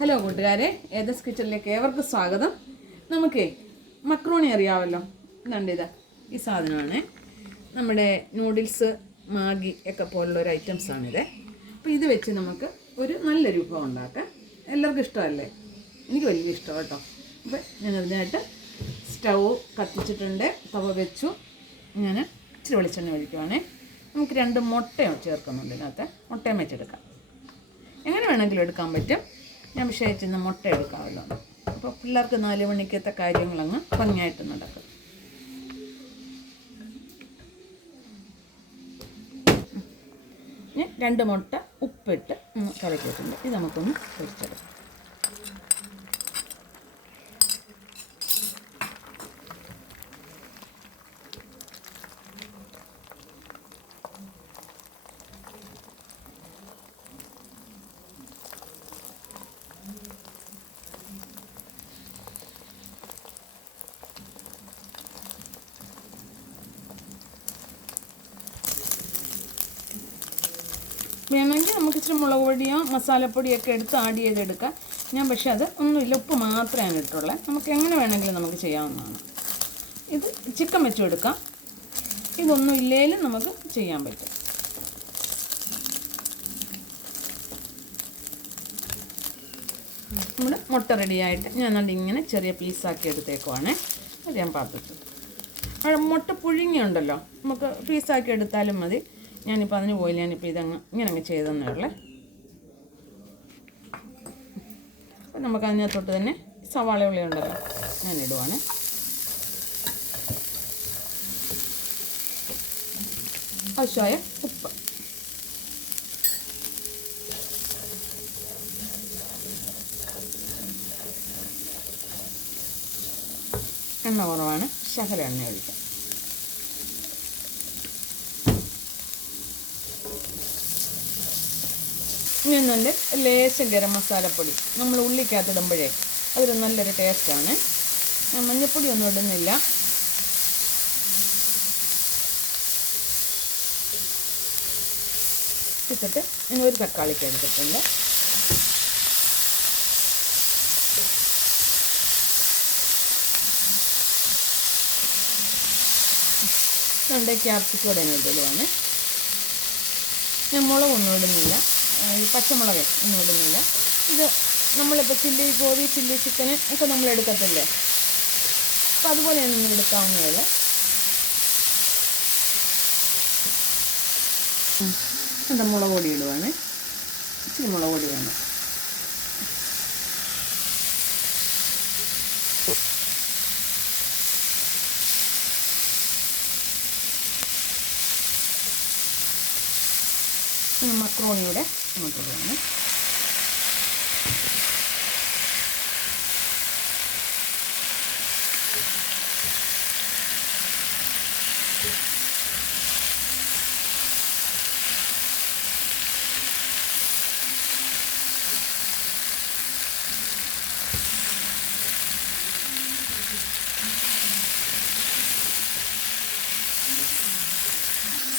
Hello കൂട്ടുകാരെ, ഏദസ് കിച്ചണിലേക്ക് ഏവർക്കും സ്വാഗതം. നമുക്ക് മക്രോണി അറിയാമല്ലോ. ഇതാ ഈ സാധനമാണ് നമ്മുടെ നൂഡിൽസ്, മാഗി ഒക്കെ പോലുള്ള ഒരു ഐറ്റംസാണിത്. അപ്പോൾ ഇത് വെച്ച് നമുക്ക് ഒരു നല്ലൊരു വിഭവം ഉണ്ടാക്കാം. എല്ലാവർക്കും ഇഷ്ടമല്ലേ? എനിക്ക് വലിയ ഇഷ്ടം കേട്ടോ. അപ്പോൾ ഞാൻ അതിനായിട്ട് സ്റ്റൗ കത്തിച്ചിട്ടുണ്ട്, തവ വെച്ചു. ഞാൻ ഇച്ചിരി വെളിച്ചെണ്ണ ഒഴിക്കുവാണേ. നമുക്ക് 2 മുട്ടയും ചേർക്കുന്നുണ്ട് ഇതിനകത്ത്. മുട്ടയും വെച്ചെടുക്കാം, എങ്ങനെ വേണമെങ്കിലും എടുക്കാൻ പറ്റും. ഞാൻ വിഷയിച്ചിരുന്ന മുട്ട എടുക്കാമല്ലോ. അപ്പോൾ പിള്ളേർക്ക് 4 മണിക്കത്തെ കാര്യങ്ങളങ്ങ് ഭംഗിയായിട്ട് നടക്കും. ഞാൻ 2 മുട്ട ഉപ്പിട്ട് കലക്കിയിട്ടുണ്ട്. ഇത് നമുക്കൊന്ന് പൊരിച്ചെടുക്കാം. വേണമെങ്കിൽ നമുക്ക് ഇച്ചിരി മുളക് പൊടിയോ മസാലപ്പൊടിയൊക്കെ എടുത്ത് ആഡ് ചെയ്തെടുക്കാം. ഞാൻ പക്ഷേ അത് ഒന്നുമില്ല, ഉപ്പ് മാത്രമാണ് ഇട്ടുള്ളത്. നമുക്ക് എങ്ങനെ വേണമെങ്കിലും നമുക്ക് ചെയ്യാവുന്നതാണ്. ഇത് ചിക്കൻ വെച്ചും എടുക്കാം, ഇതൊന്നും ഇല്ലേലും നമുക്ക് ചെയ്യാൻ പറ്റും. നമ്മുടെ മുട്ട റെഡിയായിട്ട് ഞാൻ ഇങ്ങനെ ചെറിയ പീസാക്കി എടുത്തേക്കുവാണേ. അത് ഞാൻ പാത്രത്തിൽ മുട്ട പുഴുങ്ങിയുണ്ടല്ലോ, നമുക്ക് പീസാക്കി എടുത്താലും മതി. ഞാനിപ്പോൾ അതിന് പോയില്ല, ഞാനിപ്പോൾ ഇങ്ങനെ ചെയ്തെന്നേ ഉള്ളേ. അപ്പം നമുക്ക് അതിനകത്തോട്ട് തന്നെ സവാള ഉള്ളി ഉണ്ടല്ലോ, ഞാൻ ഇടുവാണ്. ആവശ്യമായ ഉപ്പ്, എണ്ണ കുറവാണ്, ശകലം എണ്ണ ഒഴിക്കാം. ഇനി നല്ല ലേശം ഗരം മസാലപ്പൊടി നമ്മൾ ഉള്ളിക്കകത്തിടുമ്പോഴേ അതൊരു നല്ലൊരു ടേസ്റ്റാണ്. ഞാൻ മഞ്ഞൾപ്പൊടി ഒന്നും ഇടുന്നില്ല. ഇട്ടിട്ട് ഇനി ഒരു തക്കാളിക്ക് എടുത്തിട്ടുണ്ട്. രണ്ട് ക്യാപ്സിക്കം ഇടുവാണ്. ഞാൻ മുളകൊന്നും ഇടുന്നില്ല, പച്ചമുളക് ഒന്നും ഇടുന്നില്ല. ഇത് നമ്മളിപ്പോൾ ചില്ലി ഗോബി, ചില്ലി ചിക്കന് ഒക്കെ നമ്മൾ എടുക്കത്തില്ലേ, അപ്പോൾ അതുപോലെയാണ് നിങ്ങൾ എടുക്കാവുന്നതല്ല. എന്താ മുളക് പൊടി ഇടുവാണ്, ഇച്ചിരി മുളക് പൊടി വേണം. മക്രോണിയുടെ അങ്ങോട്ട് ഇടുവാണ്.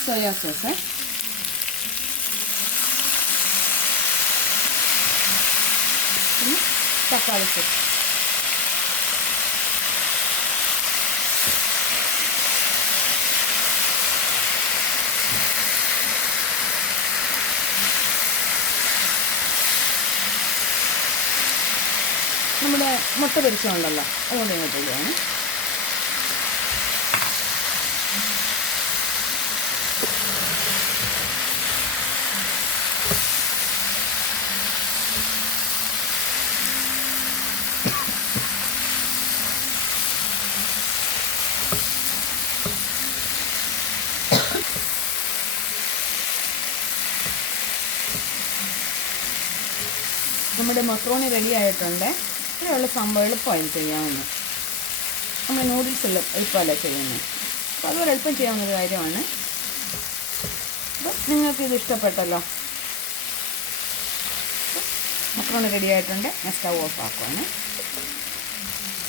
സോയാ സോസ്, തക്കാളി സോസ്, നമ്മുടെ മുട്ട പൊരിച്ചതുണ്ടല്ലോ അതുകൊണ്ട് ഇങ്ങോട്ട് ഇടുകയാണ്. നമ്മുടെ മക്രോണി റെഡി ആയിട്ടുണ്ട്. ഇത്രയുള്ള സംഭവം എളുപ്പമായി ചെയ്യാവുന്നത്. നമ്മൾ നൂഡിൽസ് എളുപ്പമല്ല ചെയ്യുന്നത്, അപ്പോൾ അതുപോലെ എളുപ്പം ചെയ്യാവുന്നൊരു കാര്യമാണ്. അപ്പോൾ നിങ്ങൾക്കിത് ഇഷ്ടപ്പെട്ടല്ലോ. മക്രോണി റെഡി ആയിട്ടുണ്ട്. ഞാൻ സ്റ്റൗ ഓഫ് ആക്കുവാണ്.